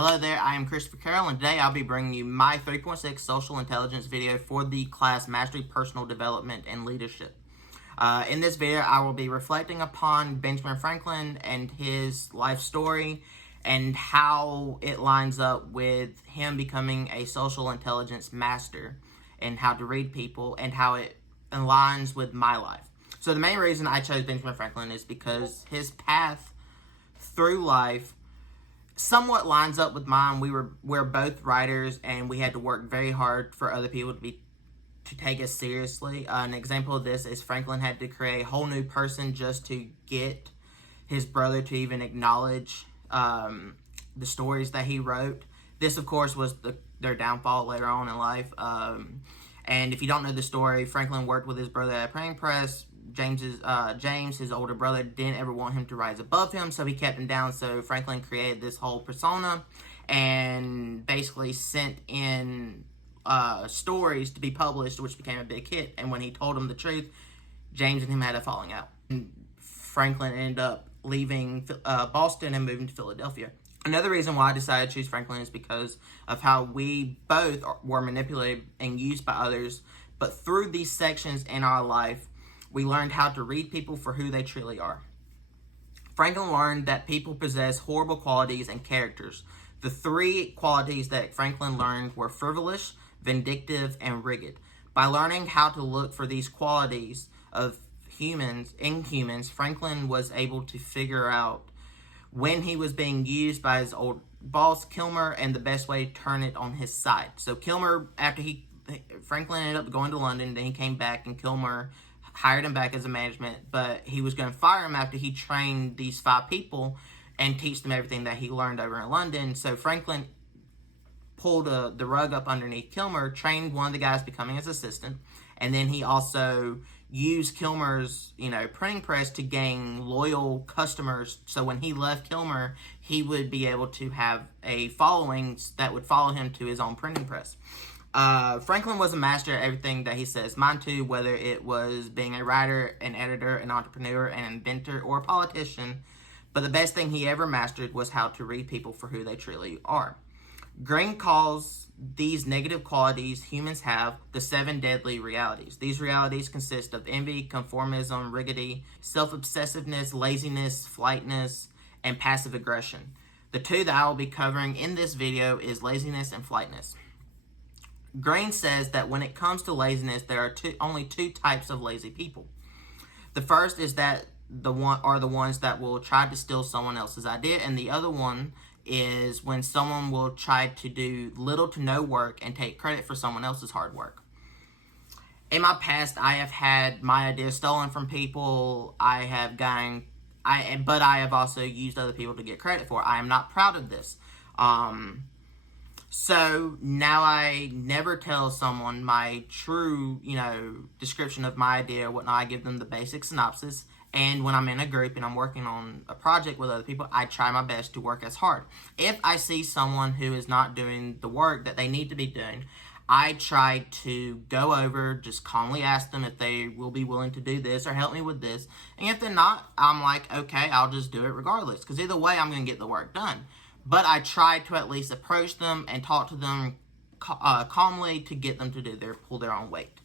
Hello there, I am Christopher Carroll, and today I'll be bringing you my 3.6 social intelligence video for the class Mastery Personal Development and Leadership. In this video, I will be reflecting upon Benjamin Franklin and his life story and how it lines up with him becoming a social intelligence master and how to read people and how it aligns with my life. So the main reason I chose Benjamin Franklin is because his path through life somewhat lines up with mine. We're both writers, and we had to work very hard for other people to take us seriously. An example of this is Franklin had to create a whole new person just to get his brother to even acknowledge the stories that he wrote. This, of course, was their downfall later on in life. And if you don't know the story, Franklin worked with his brother at a printing press. James, his older brother, didn't ever want him to rise above him, so he kept him down. So Franklin created this whole persona and basically sent in stories to be published, which became a big hit. And when he told him the truth, James and him had a falling out. Franklin ended up leaving Boston and moving to Philadelphia. Another reason why I decided to choose Franklin is because of how we both were manipulated and used by others. But through these sections in our life, we learned how to read people for who they truly are. Franklin learned that people possess horrible qualities and characters. The three qualities that Franklin learned were frivolous, vindictive, and rigid. By learning how to look for these qualities of humans, Franklin was able to figure out when he was being used by his old boss, Kilmer, and the best way to turn it on his side. So Kilmer, Franklin ended up going to London, then he came back, and Kilmer hired him back as a management, but he was going to fire him after he trained these 5 people and teach them everything that he learned over in London. So Franklin pulled the rug up underneath Kilmer, trained one of the guys becoming his assistant, and then he also used Kilmer's printing press to gain loyal customers. So when he left Kilmer, he would be able to have a following that would follow him to his own printing press. Franklin was a master at everything that he says mine to, whether it was being a writer, an editor, an entrepreneur, an inventor, or a politician. But the best thing he ever mastered was how to read people for who they truly are. Green calls these negative qualities humans have the 7 deadly realities. These realities consist of envy, conformism, rigidity, self-obsessiveness, laziness, flightness, and passive aggression. The 2 that I will be covering in this video is laziness and flightness. Green says that when it comes to laziness, there are only two types of lazy people. The first is that the ones that will try to steal someone else's idea, and the other one is when someone will try to do little to no work and take credit for someone else's hard work. In my past, I have had my ideas stolen from people. But I have also used other people to get credit for it. I am not proud of this. So now I never tell someone my true, description of my idea or whatnot. I give them the basic synopsis. And when I'm in a group and I'm working on a project with other people, I try my best to work as hard. If I see someone who is not doing the work that they need to be doing, I try to go over, just calmly ask them if they will be willing to do this or help me with this. And if they're not, I'm like, okay, I'll just do it regardless. Because either way, I'm going to get the work done. But I try to at least approach them and talk to them calmly to get them to pull their own weight,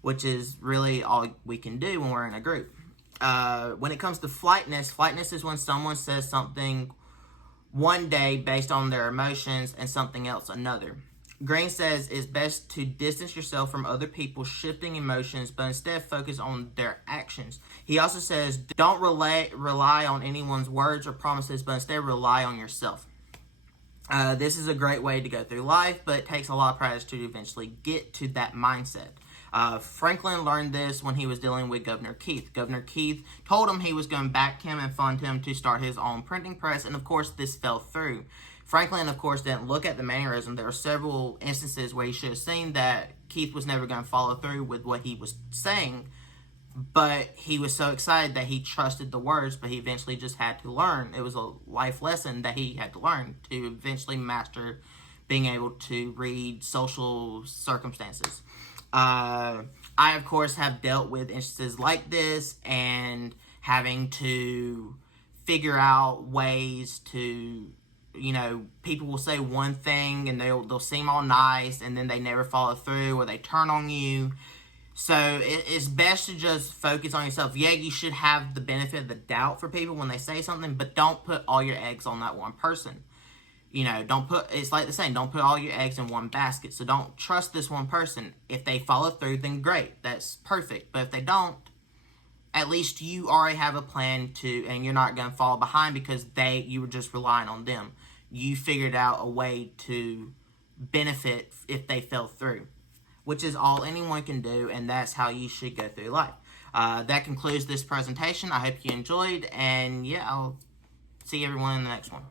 which is really all we can do when we're in a group. When it comes to flightness is when someone says something one day based on their emotions and something else another. Green says it's best to distance yourself from other people's shifting emotions, but instead focus on their actions. He also says don't rely on anyone's words or promises, but instead rely on yourself. This is a great way to go through life, but it takes a lot of practice to eventually get to that mindset. Franklin learned this when he was dealing with Governor Keith. Governor Keith told him he was going to back him and fund him to start his own printing press, and of course this fell through. Franklin, of course, didn't look at the mannerism. There were several instances where he should have seen that Keith was never going to follow through with what he was saying, but he was so excited that he trusted the words, but he eventually just had to learn. It was a life lesson that he had to learn to eventually master being able to read social circumstances. I, of course, have dealt with instances like this and having to figure out ways to you know, people will say one thing and they'll seem all nice and then they never follow through or they turn on you. So it's best to just focus on yourself. Yeah, you should have the benefit of the doubt for people when they say something, but don't put all your eggs on that one person. You know, it's like the saying, don't put all your eggs in one basket. So don't trust this one person. If they follow through, then great. That's perfect. But if they don't, at least you already have a plan and you're not going to fall behind because you were just relying on them. You figured out a way to benefit if they fell through, which is all anyone can do, and that's how you should go through life. That concludes this presentation. I hope you enjoyed, and yeah, I'll see everyone in the next one.